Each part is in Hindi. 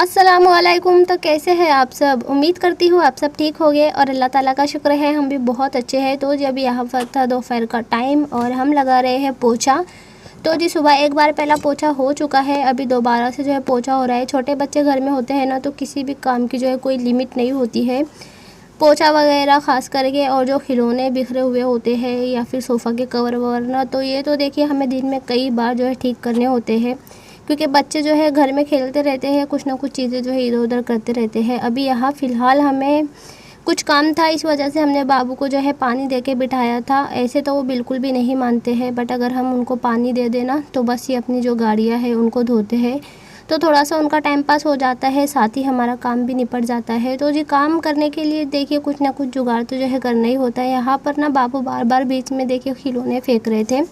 अस्सलामुअलैकुम। तो कैसे हैं आप सब? उम्मीद करती हूँ आप सब ठीक होंगे और अल्लाह ताला का शुक्र है हम भी बहुत अच्छे हैं। तो जब यहाँ पर था दोपहर का टाइम और हम लगा रहे हैं पोछा। तो जी सुबह एक बार पहला पोछा हो चुका है, अभी दोबारा से जो है पोछा हो रहा है। छोटे बच्चे घर में होते हैं ना, तो किसी भी काम की जो है कोई लिमिट नहीं होती है। पोछा वगैरह ख़ास करके, और जो खिलौने बिखरे हुए होते हैं या फिर सोफ़ा के कवर ववर ना, तो ये तो देखिए हमें दिन में कई बार जो है ठीक करने होते हैं, क्योंकि बच्चे जो है घर में खेलते रहते हैं, कुछ ना कुछ चीज़ें जो है इधर उधर करते रहते हैं। अभी यहाँ फ़िलहाल हमें कुछ काम था, इस वजह से हमने बाबू को जो है पानी दे के बिठाया था। ऐसे तो वो बिल्कुल भी नहीं मानते हैं, बट अगर हम उनको पानी दे देना तो बस ये अपनी जो गाड़ियाँ हैं उनको धोते हैं, तो थोड़ा सा उनका टाइम पास हो जाता है, साथ ही हमारा काम भी निपट जाता है। तो जी काम करने के लिए देखिए कुछ ना कुछ जुगाड़ तो जो है करना ही होता है। यहाँ पर ना बाबू बार बार बीच में देखिए खिलौने फेंक रहे थे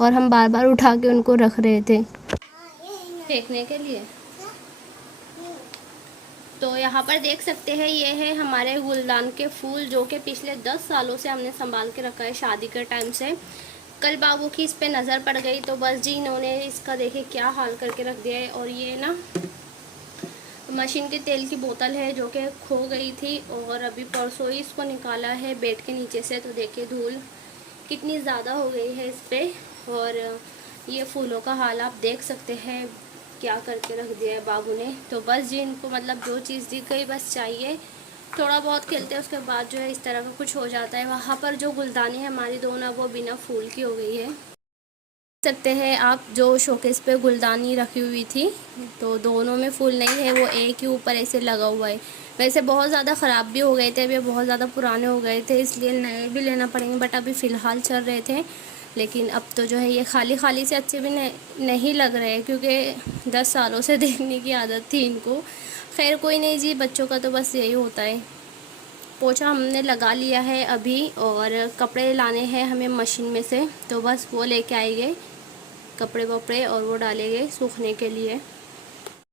और हम बार बार उठा के उनको रख रहे थे फेंकने के लिए। तो यहाँ पर देख सकते हैं ये है हमारे गुलदान के फूल, जो कि पिछले 10 सालों से हमने संभाल के रखा है, शादी के टाइम से। कल बाबू की इस पे नज़र पड़ गई तो बस जी इन्होंने इसका देखिए क्या हाल करके रख दिया है। और ये ना मशीन के तेल की बोतल है जो कि खो गई थी, और अभी परसों ही इसको निकाला है बेड के नीचे से। तो देखिए धूल कितनी ज़्यादा हो गई है इस पर। और ये फूलों का हाल आप देख सकते हैं, क्या करके रख दिया है बाबू ने। तो बस जी इनको मतलब जो चीज़ दी गई बस चाहिए, थोड़ा बहुत खेलते हैं, उसके बाद जो है इस तरह का कुछ हो जाता है। वहाँ पर जो गुलदानी है हमारी दो ना, वो बिना फूल की हो गई है। देख सकते हैं आप, जो शोकेस पे गुलदानी रखी हुई थी तो दोनों में फूल नहीं है, वो एक ही ऊपर ऐसे लगा हुआ है। वैसे बहुत ज़्यादा ख़राब भी हो गए थे, अभी बहुत ज़्यादा पुराने हो गए थे, इसलिए नए भी लेना पड़ेंगे, बट अभी फ़िलहाल चल रहे थे। लेकिन अब तो जो है ये खाली खाली से अच्छे भी नहीं लग रहे, क्योंकि 10 सालों से देखने की आदत थी इनको। खैर कोई नहीं जी, बच्चों का तो बस यही होता है। पोछा हमने लगा लिया है अभी, और कपड़े लाने हैं हमें मशीन में से, तो बस वो लेके आएंगे कपड़े वपड़े और वो डालेंगे सूखने के लिए।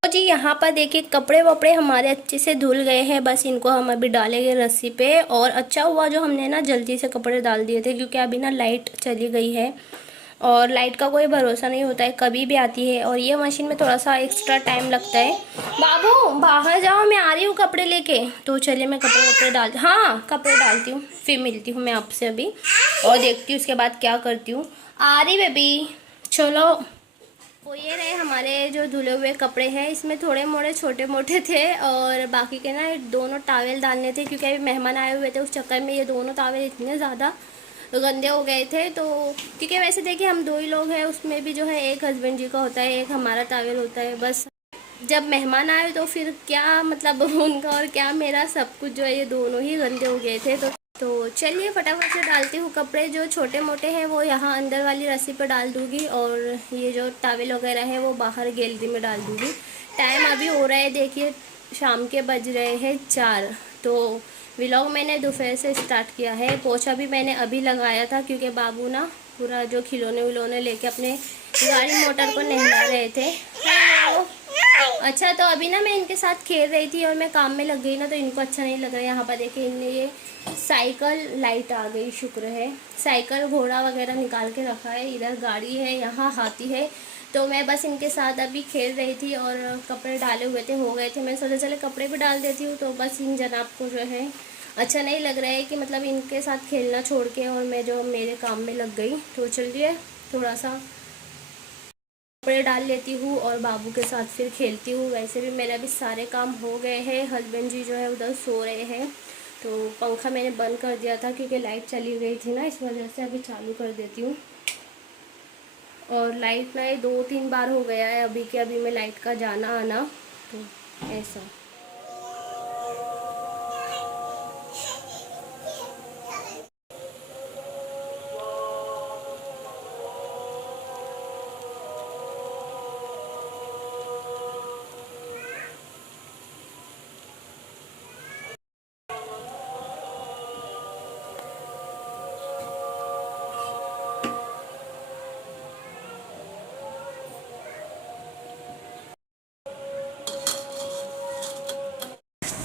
तो जी यहाँ पर देखिए कपड़े वपड़े हमारे अच्छे से धुल गए हैं, बस इनको हम अभी डालेंगे रस्सी पे। और अच्छा हुआ जो हमने ना जल्दी से कपड़े डाल दिए थे, क्योंकि अभी ना लाइट चली गई है और लाइट का कोई भरोसा नहीं होता है, कभी भी आती है, और ये मशीन में थोड़ा सा एक्स्ट्रा टाइम लगता है। बाबू बाहर जाओ, मैं आ रही हूँ कपड़े लेके। तो चलिए मैं कपड़े वपड़े हाँ कपड़े डालती हूँ, फिर मिलती हूँ मैं आपसे अभी और देखती हूँ उसके बाद क्या करती हूँ। आ रही बेबी, चलो। वो ये रहे हमारे जो धुले हुए कपड़े हैं, इसमें थोड़े मोड़े छोटे मोटे थे और बाकी के ना दोनों टावल डालने थे, क्योंकि अभी मेहमान आए हुए थे, उस चक्कर में ये दोनों टावल इतने ज़्यादा गंदे हो गए थे। तो क्योंकि वैसे देखिए हम दो ही लोग हैं, उसमें भी जो है एक हस्बैंड जी का होता है, एक हमारा टावल होता है। बस जब मेहमान आए तो फिर क्या मतलब उनका और क्या मेरा, सब कुछ जो है ये दोनों ही गंदे हो गए थे। तो चलिए फटाफट से डालती हूँ कपड़े, जो छोटे मोटे हैं वो यहाँ अंदर वाली रस्सी पर डाल दूँगी, और ये जो टावल वगैरह है वो बाहर गैलरी में डाल दूँगी। टाइम अभी हो रहा है देखिए, शाम के बज रहे हैं 4। तो व्लॉग मैंने दोपहर से स्टार्ट किया है। पोछा भी मैंने अभी लगाया था, क्योंकि बाबू ना पूरा जो खिलौने विलौने लेके अपने गाड़ी मोटर को नहला रहे थे। अच्छा, तो अभी ना मैं इनके साथ खेल रही थी और मैं काम में लग गई ना, तो इनको अच्छा नहीं लग रहा है। यहाँ पर देखिए इनने ये साइकिल लाइट आ गई, शुक्र है। साइकिल घोड़ा वगैरह निकाल के रखा है, इधर गाड़ी है, यहाँ हाथी है। तो मैं बस इनके साथ अभी खेल रही थी और कपड़े डाले हुए थे, हो गए थे। मैं सोचा चले कपड़े भी डाल देती हूँ। तो बस इन जनाब को जो है अच्छा नहीं लग रहा है कि मतलब इनके साथ खेलना छोड़ के और मैं जो मेरे काम में लग गई। तो चलिए थोड़ा सा कपड़े डाल लेती हूँ और बाबू के साथ फिर खेलती हूँ। वैसे भी मेरे अभी सारे काम हो गए हैं, हस्बैंड जी जो है उधर सो रहे हैं। तो पंखा मैंने बंद कर दिया था, क्योंकि लाइट चली गई थी ना, इस वजह से अभी चालू कर देती हूँ। और लाइट ना 2-3 बार हो गया है अभी के अभी में लाइट का जाना आना, तो ऐसा।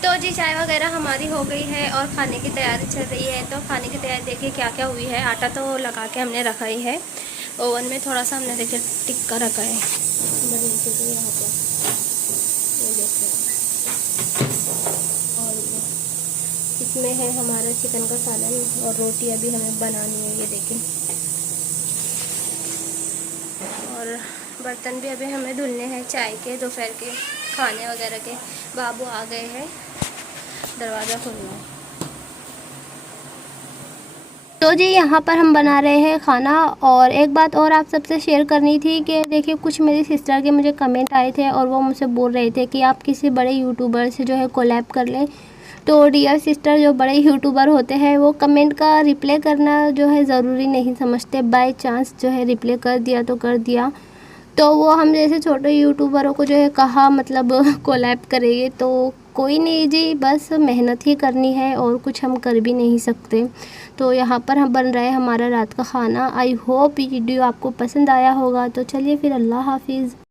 तो जी चाय वगैरह हमारी हो गई है और खाने की तैयारी चल रही है। तो खाने की तैयारी देखिए क्या क्या हुई है। आटा तो लगा के हमने रखा ही है, ओवन में थोड़ा सा हमने देखिए टिक्का रखा है यहाँ पर, ये देखो। और इसमें है हमारा चिकन का सालन और रोटी अभी हमें बनानी है, ये देखें। और बर्तन भी अभी हमें धुलने हैं चाय के, दोपहर के खाने वगैरह के। बाबू आ गए हैं, दरवाज़ा खोलना है। तो जी यहाँ पर हम बना रहे हैं खाना। और एक बात और आप सबसे शेयर करनी थी कि देखिए कुछ मेरी सिस्टर के मुझे कमेंट आए थे और वो मुझसे बोल रहे थे कि आप किसी बड़े यूट्यूबर से जो है कोलैब कर लें। तो डियर सिस्टर, जो बड़े यूट्यूबर होते हैं वो कमेंट का रिप्लाई करना जो है ज़रूरी नहीं समझते। बाय चांस जो है रिप्लाई कर दिया तो कर दिया, तो वो हम जैसे छोटे यूट्यूबरों को जो है कहा मतलब कोलैब करेंगे, तो कोई नहीं जी, बस मेहनत ही करनी है और कुछ हम कर भी नहीं सकते। तो यहाँ पर हम बन रहा है हमारा रात का खाना। आई होप ये वीडियो आपको पसंद आया होगा। तो चलिए फिर, अल्लाह हाफिज़।